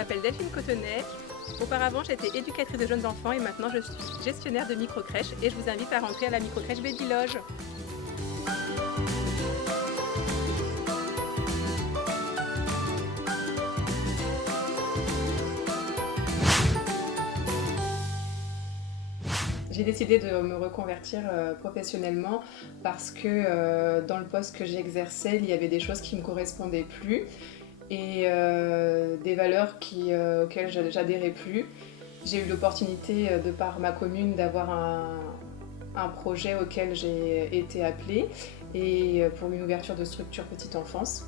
m'appelle Delphine Cotonnet. Auparavant, j'étais éducatrice de jeunes enfants et maintenant je suis gestionnaire de microcrèche et je vous invite à rentrer à la microcrèche Baby Loge. J'ai décidé de me reconvertir professionnellement parce que dans le poste que j'exerçais, il y avait des choses qui ne me correspondaient plus et des valeurs auxquelles j'adhérais plus. J'ai eu l'opportunité, de par ma commune, d'avoir un projet auquel j'ai été appelée et pour une ouverture de structure petite enfance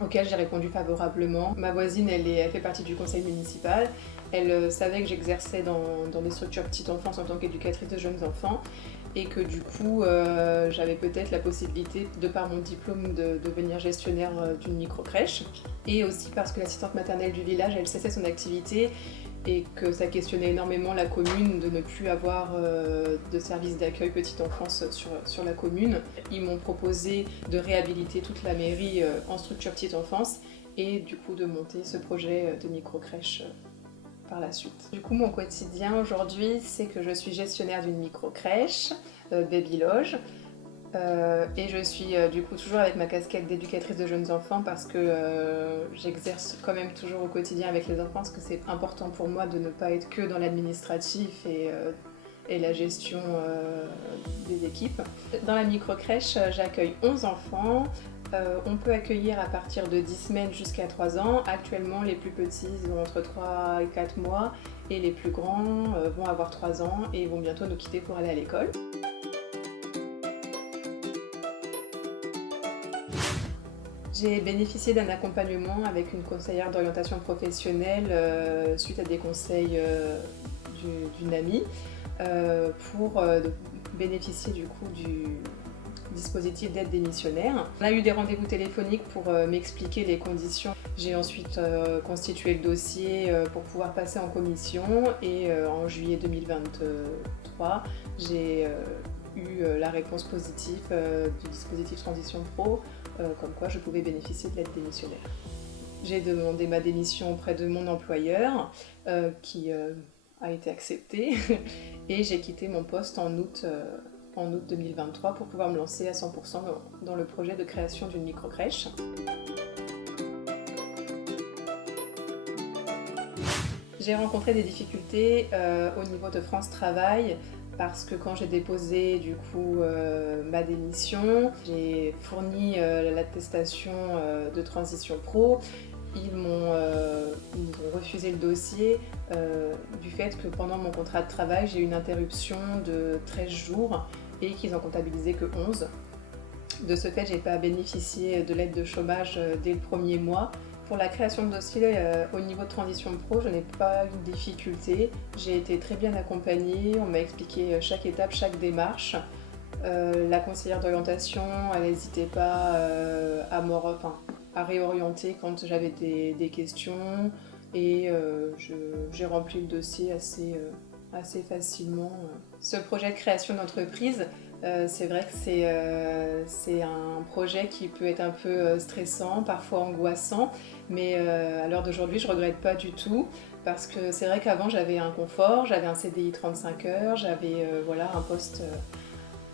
auquel j'ai répondu favorablement. Ma voisine, elle fait partie du conseil municipal. Elle savait que j'exerçais dans des structures petite enfance en tant qu'éducatrice de jeunes enfants et que du coup j'avais peut-être la possibilité, de par mon diplôme, de devenir gestionnaire d'une microcrèche. Et aussi parce que l'assistante maternelle du village, elle cessait son activité et que ça questionnait énormément la commune de ne plus avoir de service d'accueil petite enfance sur la commune. Ils m'ont proposé de réhabiliter toute la mairie en structure petite enfance et du coup de monter ce projet de microcrèche par la suite. Du coup, mon quotidien aujourd'hui, c'est que je suis gestionnaire d'une microcrèche, Baby Loge, et je suis du coup toujours avec ma casquette d'éducatrice de jeunes enfants parce que j'exerce quand même toujours au quotidien avec les enfants parce que c'est important pour moi de ne pas être que dans l'administratif et la gestion des équipes. Dans la microcrèche, j'accueille 11 enfants. On peut accueillir à partir de 10 semaines jusqu'à 3 ans. Actuellement, les plus petits ont entre 3 et 4 mois et les plus grands vont avoir 3 ans et vont bientôt nous quitter pour aller à l'école. J'ai bénéficié d'un accompagnement avec une conseillère d'orientation professionnelle suite à des conseils d'une amie pour bénéficier du coup du dispositif d'aide démissionnaire. On a eu des rendez-vous téléphoniques pour m'expliquer les conditions. J'ai ensuite constitué le dossier pour pouvoir passer en commission et en juillet 2023, j'ai eu la réponse positive du dispositif Transition Pro, comme quoi je pouvais bénéficier de l'aide démissionnaire. J'ai demandé ma démission auprès de mon employeur qui a été acceptée et j'ai quitté mon poste en août 2023 pour pouvoir me lancer à 100% dans le projet de création d'une microcrèche. J'ai rencontré des difficultés au niveau de France Travail parce que quand j'ai déposé du coup ma démission, j'ai fourni l'attestation de Transition Pro. Ils m'ont refusé le dossier du fait que pendant mon contrat de travail, j'ai eu une interruption de 13 jours et qu'ils en comptabilisaient que 11. De ce fait, j'ai pas bénéficié de l'aide de chômage dès le premier mois. Pour la création de dossier au niveau de Transition Pro, je n'ai pas eu de difficulté. J'ai été très bien accompagnée, on m'a expliqué chaque étape, chaque démarche. La conseillère d'orientation, elle n'hésitait pas à réorienter quand j'avais des questions et j'ai rempli le dossier assez facilement. Ce projet de création d'entreprise, c'est vrai que c'est un projet qui peut être un peu stressant, parfois angoissant, mais à l'heure d'aujourd'hui, je ne regrette pas du tout parce que c'est vrai qu'avant, j'avais un confort, j'avais un CDI 35 heures, j'avais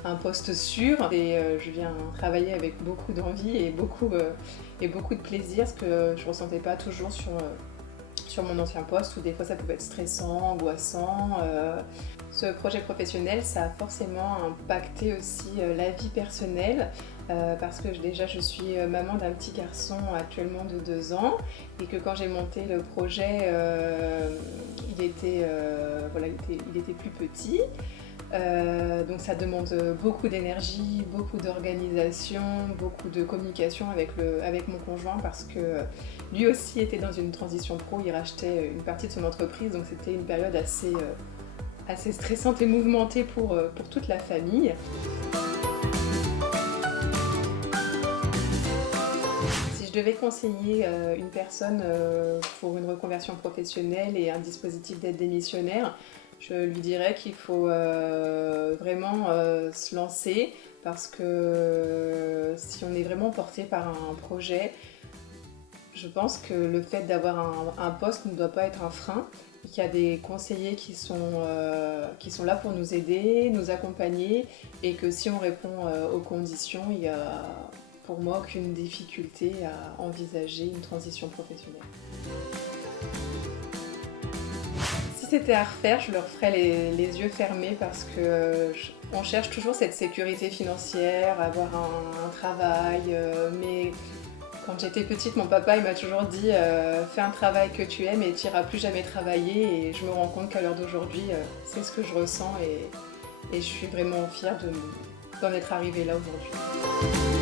un poste sûr et je viens travailler avec beaucoup d'envie et beaucoup de plaisir, ce que je ne ressentais pas toujours sur mon ancien poste où des fois ça pouvait être stressant, angoissant. Ce projet professionnel, ça a forcément impacté aussi la vie personnelle parce que déjà je suis maman d'un petit garçon actuellement de 2 ans et que quand j'ai monté le projet, il était plus petit. Donc ça demande beaucoup d'énergie, beaucoup d'organisation, beaucoup de communication avec mon conjoint parce que lui aussi était dans une transition pro, il rachetait une partie de son entreprise, donc c'était une période assez stressante et mouvementée pour toute la famille. Si je devais conseiller une personne pour une reconversion professionnelle et un dispositif d'aide démissionnaire, je lui dirais qu'il faut vraiment se lancer parce que si on est vraiment porté par un projet, Je pense que le fait d'avoir un poste ne doit pas être un frein, qu'il y a des conseillers qui sont là pour nous aider, nous accompagner, et que si on répond aux conditions, il n'y a pour moi aucune difficulté à envisager une transition professionnelle. Si c'était à refaire, je le referais les yeux fermés parce que on cherche toujours cette sécurité financière, avoir un travail, mais quand j'étais petite, mon papa il m'a toujours dit fais un travail que tu aimes et tu n'iras plus jamais travailler, et je me rends compte qu'à l'heure d'aujourd'hui, c'est ce que je ressens, et je suis vraiment fière d'en être arrivée là aujourd'hui.